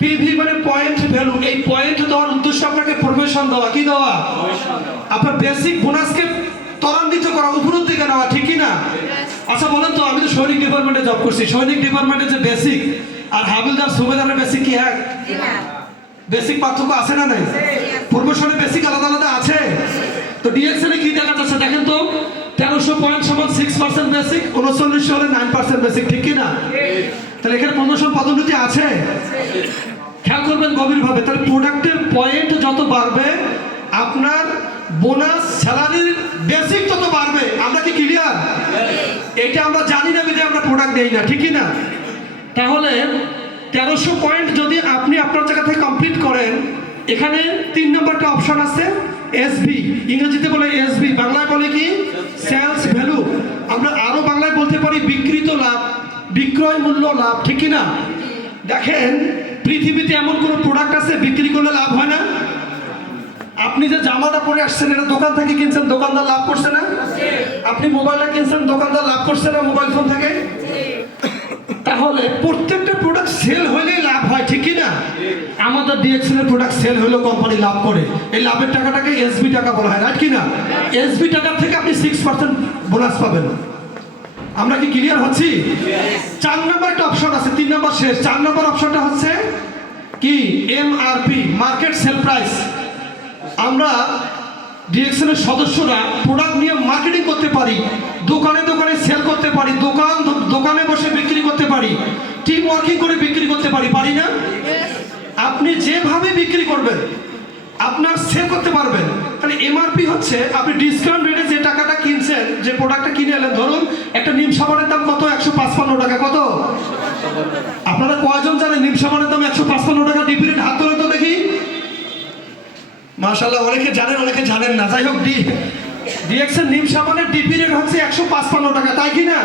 PV মানে point value এই point দেওয়ার উদ্দেশ্য আপনাকে প্রমোশন দেওয়া। কি দেওয়া? আপনার বেসিক বোনাসকে ত্বরান্বিত করা উপরের দিকে নেওয়া ঠিকই না? আচ্ছা বলেন তো আমি তো সৈনিক ডিপার্টমেন্টে জব করছি। সৈনিক ডিপার্টমেন্টে যে বেসিক আর হাবিলদার সুবেদারের বেসিক কি এক? বেসিক পার্থক্য আছে না নাই? প্রমোশনে বেসিক আলাদা আলাদা আছে? তো ডিএক্সএল কি দেখা যাচ্ছে দেখেন তো তেরোশো পয়েন্ট সমান সিক্স পার্সেন্ট বেসিক উনচল্লিশশো হলে নাইন পার্সেন্ট বেসিক ঠিক কি না? তাহলে এখানে প্রমোশন পদোন্নতি আছে খেয়াল করবেন গভীরভাবে তাহলে প্রোডাক্টের পয়েন্ট যত বাড়বে আপনার বোনাস স্যালারির বেসিক তত বাড়বে। আমরা কি ক্লিয়ার এটা আমরা জানি না বিধে আমরা প্রোডাক্ট দেই না ঠিকই না? তাহলে তেরোশো পয়েন্ট যদি আপনি আপনার জায়গা থেকে কমপ্লিট করেন এখানে তিন নম্বরটা অপশন আছে এসবি ইংরেজিতে বলে এসবি বাংলায় বলে কি? সেলস ভ্যালু আমরা আরও বাংলায় বলতে পারি বিক্রিত লাভ বিক্রয় মূল্য লাভ ঠিক না? দেখেন পৃথিবীতে এমন কোনো প্রোডাক্ট আছে বিক্রি করলে লাভ হয় না? আপনি যে জামাটা পরে আসছেন, এটা দোকান থেকে কিনছেন, দোকানদার লাভ করছে না? আপনি মোবাইলটা কিনছেন, দোকানদার লাভ করছে না মোবাইল ফোন থেকে? তাহলে প্রত্যেকটা প্রোডাক্ট সেল হলেই লাভ হয় ঠিকই না? আমাদের ডিএক্সএল এর প্রোডাক্ট সেল হলেও কোম্পানি লাভ করে। এই লাভের টাকাটাকে এসবি টাকা বলা হয় রাইট কি না? এসবি টাকার থেকে আপনি সিক্স পার্সেন্ট বোনাস পাবেন। আমরা কি ক্লিয়ার হচ্ছি? চার নম্বর একটা অপশন আছে, তিন নম্বর শেষ। চার নম্বর অপশনটা হচ্ছে কি? এমআরপি মার্কেট সেল প্রাইস আমরা এর সদস্যরা প্রোডাক্ট নিয়ে মার্কেটিং করতে পারি, দোকানে দোকানে সেল করতে পারি, দোকান দোকানে বসে বিক্রি করতে পারি টিম ওয়ার্কিং করে বিক্রি করতে পারি পারি না? আপনি যেভাবে বিক্রি করবেন, আপনার সেল করতে পারবেন। তাহলে এমআরপি হচ্ছে, আপনি ডিসকাউন্ট রেটে যে টাকাটা কিনছেন, যে প্রোডাক্টটা কিনে এলেন, ধরুন একটা নিম সাবানের দাম কত? একশো পাঁচপান্ন টাকা, কত? আপনারা কয়জন জানেন নিম সাবানের দাম একশো পাঁচপান্ন টাকা? ডিপি রেট হাত মাশাল্লাহ অনেকে জানেন অনেকে জানেন না। যাই হোক ডি ডিএক্সের নিম সামানের ডিপি রেট হচ্ছে একশো পাঁচপান্ন টাকা, তাই কি না?